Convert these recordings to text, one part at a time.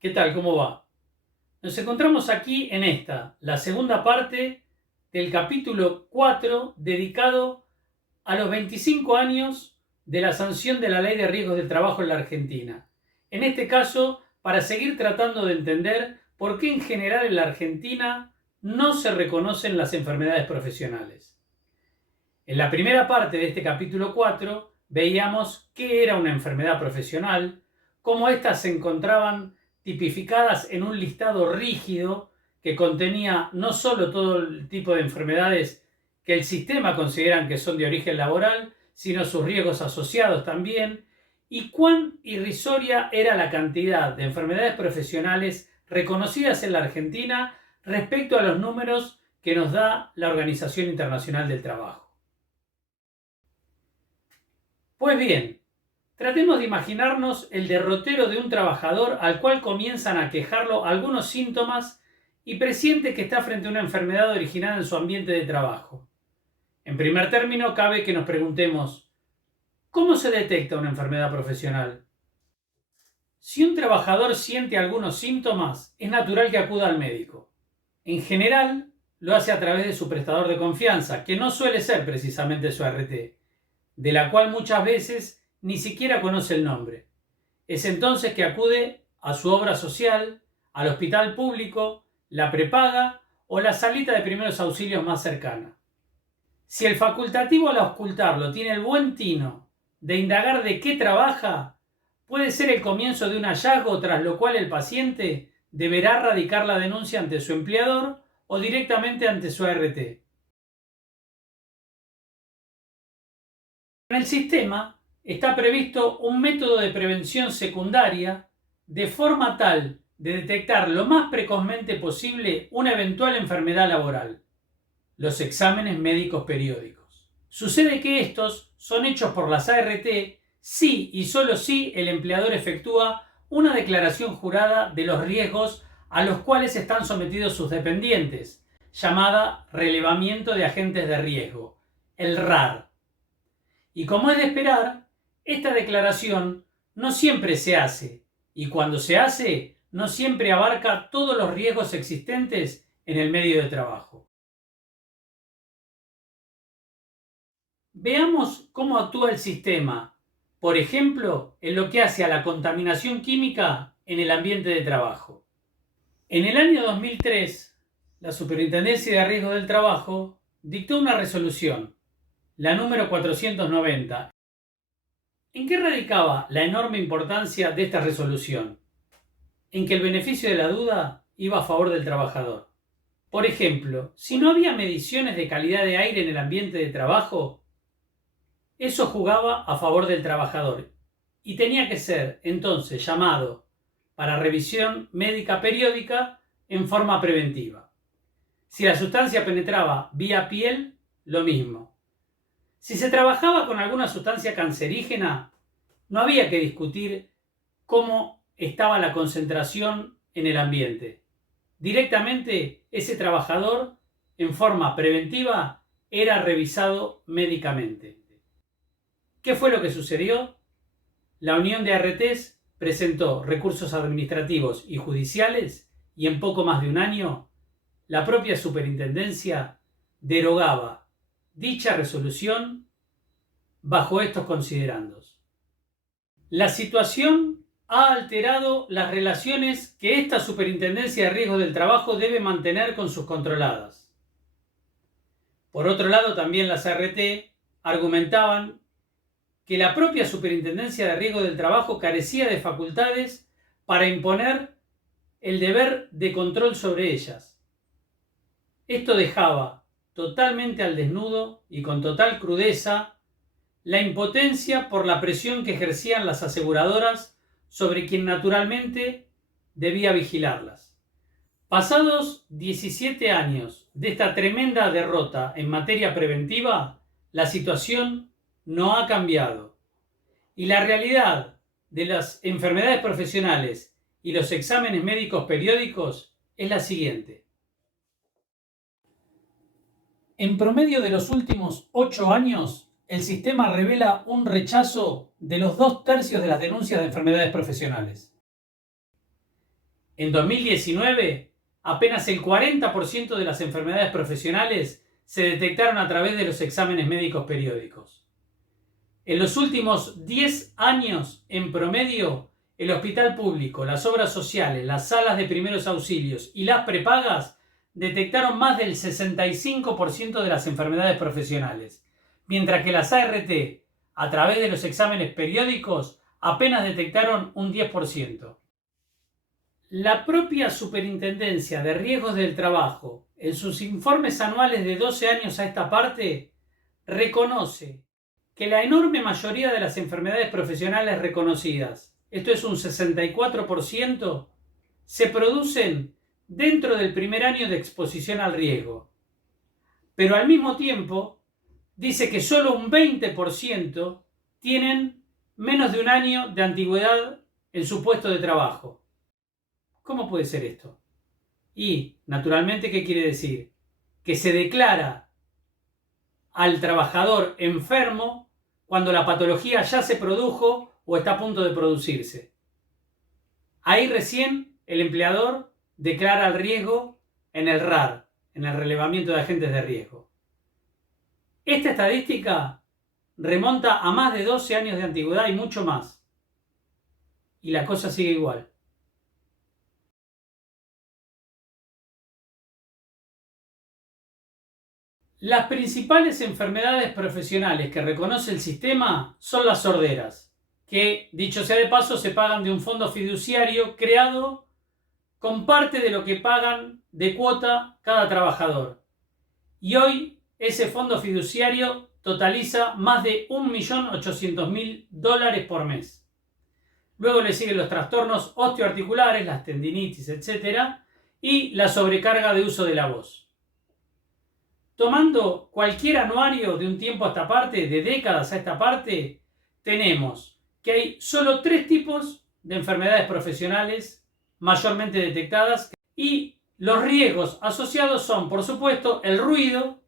¿Qué tal? ¿Cómo va? Nos encontramos aquí en la segunda parte del capítulo 4 dedicado a los 25 años de la sanción de la Ley de Riesgos del Trabajo en la Argentina. En este caso, para seguir tratando de entender por qué en general en la Argentina no se reconocen las enfermedades profesionales. En la primera parte de este capítulo 4 veíamos qué era una enfermedad profesional, cómo éstas se encontraban tipificadas en un listado rígido que contenía no solo todo el tipo de enfermedades que el sistema considera que son de origen laboral, sino sus riesgos asociados también, y cuán irrisoria era la cantidad de enfermedades profesionales reconocidas en la Argentina respecto a los números que nos da la Organización Internacional del Trabajo. Pues bien, tratemos de imaginarnos el derrotero de un trabajador al cual comienzan a quejarlo algunos síntomas y presiente que está frente a una enfermedad originada en su ambiente de trabajo. En primer término, cabe que nos preguntemos, ¿cómo se detecta una enfermedad profesional? Si un trabajador siente algunos síntomas, es natural que acuda al médico. En general, lo hace a través de su prestador de confianza, que no suele ser precisamente su ART, de la cual muchas veces ni siquiera conoce el nombre. Es entonces que acude a su obra social, al hospital público, la prepaga o la salita de primeros auxilios más cercana. Si el facultativo al auscultarlo tiene el buen tino de indagar de qué trabaja, puede ser el comienzo de un hallazgo tras lo cual el paciente deberá radicar la denuncia ante su empleador o directamente ante su ART. En el sistema está previsto un método de prevención secundaria de forma tal de detectar lo más precozmente posible una eventual enfermedad laboral: los exámenes médicos periódicos. Sucede que estos son hechos por las ART si y solo si el empleador efectúa una declaración jurada de los riesgos a los cuales están sometidos sus dependientes, llamada relevamiento de agentes de riesgo, el RAR. Y como es de esperar, esta declaración no siempre se hace, y cuando se hace, no siempre abarca todos los riesgos existentes en el medio de trabajo. Veamos cómo actúa el sistema, por ejemplo, en lo que hace a la contaminación química en el ambiente de trabajo. En el año 2003, la Superintendencia de Riesgos del Trabajo dictó una resolución, la número 490. ¿En qué radicaba la enorme importancia de esta resolución? En que el beneficio de la duda iba a favor del trabajador. Por ejemplo, si no había mediciones de calidad de aire en el ambiente de trabajo, eso jugaba a favor del trabajador y tenía que ser entonces llamado para revisión médica periódica en forma preventiva. Si la sustancia penetraba vía piel, lo mismo. Si se trabajaba con alguna sustancia cancerígena, no había que discutir cómo estaba la concentración en el ambiente. Directamente ese trabajador, en forma preventiva, era revisado médicamente. ¿Qué fue lo que sucedió? La Unión de ARTs presentó recursos administrativos y judiciales y en poco más de un año, la propia superintendencia derogaba dicha resolución bajo estos considerandos. La situación ha alterado las relaciones que esta Superintendencia de Riesgos del Trabajo debe mantener con sus controladas. Por otro lado, también las ART argumentaban que la propia Superintendencia de Riesgos del Trabajo carecía de facultades para imponer el deber de control sobre ellas. Esto dejaba totalmente al desnudo y con total crudeza la impotencia por la presión que ejercían las aseguradoras sobre quien naturalmente debía vigilarlas. Pasados 17 años de esta tremenda derrota en materia preventiva, la situación no ha cambiado. Y la realidad de las enfermedades profesionales y los exámenes médicos periódicos es la siguiente. En promedio de los últimos 8 años, el sistema revela un rechazo de los 2/3 de las denuncias de enfermedades profesionales. En 2019, apenas el 40% de las enfermedades profesionales se detectaron a través de los exámenes médicos periódicos. En los últimos 10 años, en promedio, el hospital público, las obras sociales, las salas de primeros auxilios y las prepagas detectaron más del 65% de las enfermedades profesionales, mientras que las ART, a través de los exámenes periódicos, apenas detectaron un 10%. La propia Superintendencia de Riesgos del Trabajo, en sus informes anuales de 12 años a esta parte, reconoce que la enorme mayoría de las enfermedades profesionales reconocidas, esto es un 64%, se producen dentro del primer año de exposición al riesgo. Pero al mismo tiempo, dice que solo un 20% tienen menos de un año de antigüedad en su puesto de trabajo. ¿Cómo puede ser esto? Y, naturalmente, ¿qué quiere decir? Que se declara al trabajador enfermo cuando la patología ya se produjo o está a punto de producirse. Ahí recién el empleador declara el riesgo en el RAR, en el relevamiento de agentes de riesgo. Esta estadística remonta a más de 12 años de antigüedad y mucho más. Y la cosa sigue igual. Las principales enfermedades profesionales que reconoce el sistema son las sorderas, que, dicho sea de paso, se pagan de un fondo fiduciario creado con parte de lo que pagan de cuota cada trabajador. Y hoy ese fondo fiduciario totaliza más de $1.800.000 por mes. Luego le siguen los trastornos osteoarticulares, las tendinitis, etc. y la sobrecarga de uso de la voz. Tomando cualquier anuario de un tiempo a esta parte, de décadas a esta parte, tenemos que hay solo 3 tipos de enfermedades profesionales mayormente detectadas y los riesgos asociados son, por supuesto, el ruido,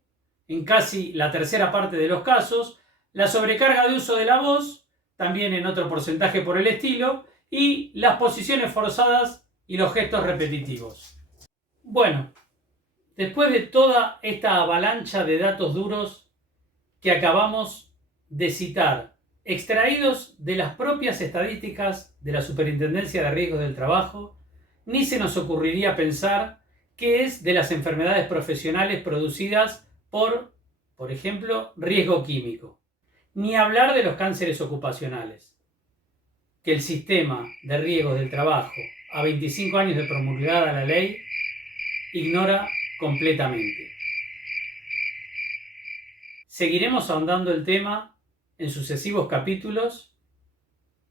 en casi la tercera parte de los casos, la sobrecarga de uso de la voz, también en otro porcentaje por el estilo, y las posiciones forzadas y los gestos repetitivos. Bueno, después de toda esta avalancha de datos duros que acabamos de citar, extraídos de las propias estadísticas de la Superintendencia de Riesgos del Trabajo, ni se nos ocurriría pensar qué es de las enfermedades profesionales producidas por ejemplo, riesgo químico. Ni hablar de los cánceres ocupacionales, que el sistema de riesgos del trabajo, a 25 años de promulgada la ley, ignora completamente. Seguiremos ahondando el tema en sucesivos capítulos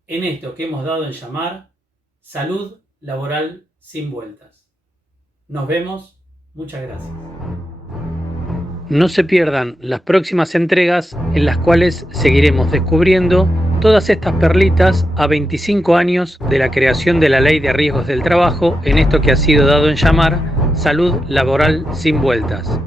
en esto que hemos dado en llamar salud laboral sin vueltas. Nos vemos. Muchas gracias. No se pierdan las próximas entregas en las cuales seguiremos descubriendo todas estas perlitas a 25 años de la creación de la Ley de Riesgos del Trabajo en esto que ha sido dado en llamar salud laboral sin vueltas.